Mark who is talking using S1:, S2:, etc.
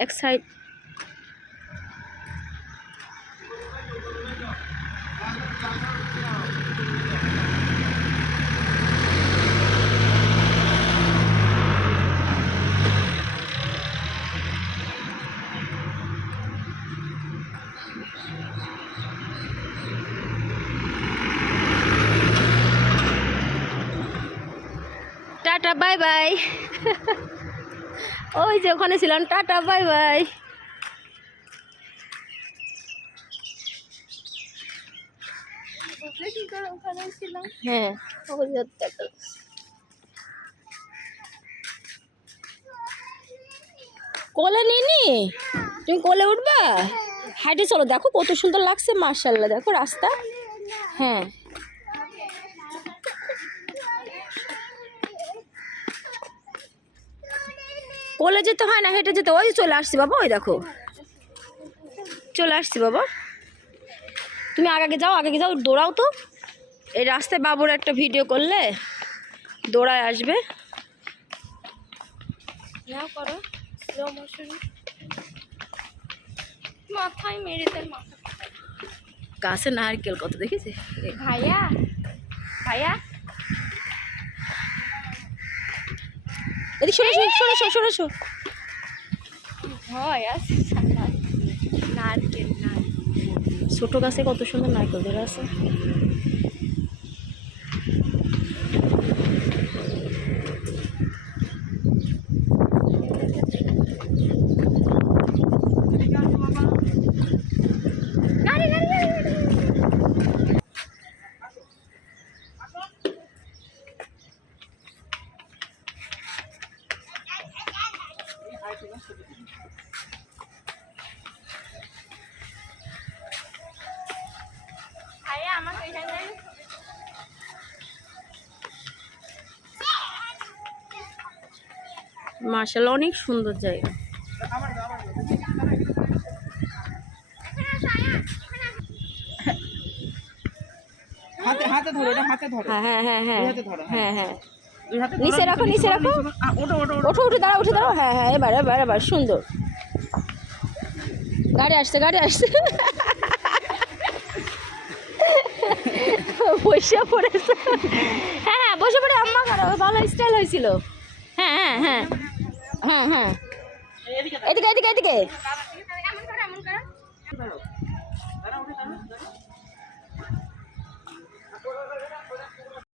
S1: এক side tata bye bye ওই যে ওখানে ছিলাম, টাটা, বাই বাই। হ্যাঁ। কোলে নিয়ে নি তুমি কোলে উঠবা? হাইটে চলো, দেখো কত সুন্দর লাগছে মার্শাল্লাহ দেখো রাস্তা। হ্যাঁ। কোলে যেতে হয় না হেঁটে যেতে ওই চলে আসছি বাবা ওই দেখো। চলে আসছি বাবা। তুমি আগে যাও আগে যাও দৌড়াও তো। এই রাস্তায় বাবুর একটা ভিডিও করলে দৌড়ায় আসবে।
S2: নাও করো। স্লো মোশন মাথায় মেরে তার মাথা।
S1: গাছে নারকেল কত দেখেছি?
S2: ভাইয়া ভাইয়া।
S1: এদিকে সরে সরে সরে সরে সরে সরে।
S2: ভয় আছে নারকেল নারকেল।
S1: ছোট গাছে কত সুন্দর নারকেল ধরে আছে
S2: গাড়ি গাড়ি গাড়ি গাড়ি ভাইয়া আমাকে এখানে
S1: মার্শাল অনেক সুন্দর জায়গা।
S3: হাতে হাতে ধরো এটা হাতে ধরো।
S1: হ্যাঁ হ্যাঁ হ্যাঁ হ্যাঁ।
S3: হাতে ধরো,
S1: হ্যাঁ। হ্যাঁ
S3: ধরো,
S1: নিচে রাখো, নিচে রাখো।
S3: ওঠো
S1: উঠে দাঁড়াও উঠে দাঁড়াও। হ্যাঁ হ্যাঁ এবার এবার এবার সুন্দর। গাড়ি আসছে গাড়ি আসছে। বসে পড়েছে। হ্যাঁ হ্যাঁ বসে পড়ে আম্মা করো ভালো স্টাইল হয়েছিল। হ্যাঁ হ্যাঁ হ্যাঁ। হ্যাঁ হ্যাঁ।
S3: এদিকে
S1: এদিকে এদিকে।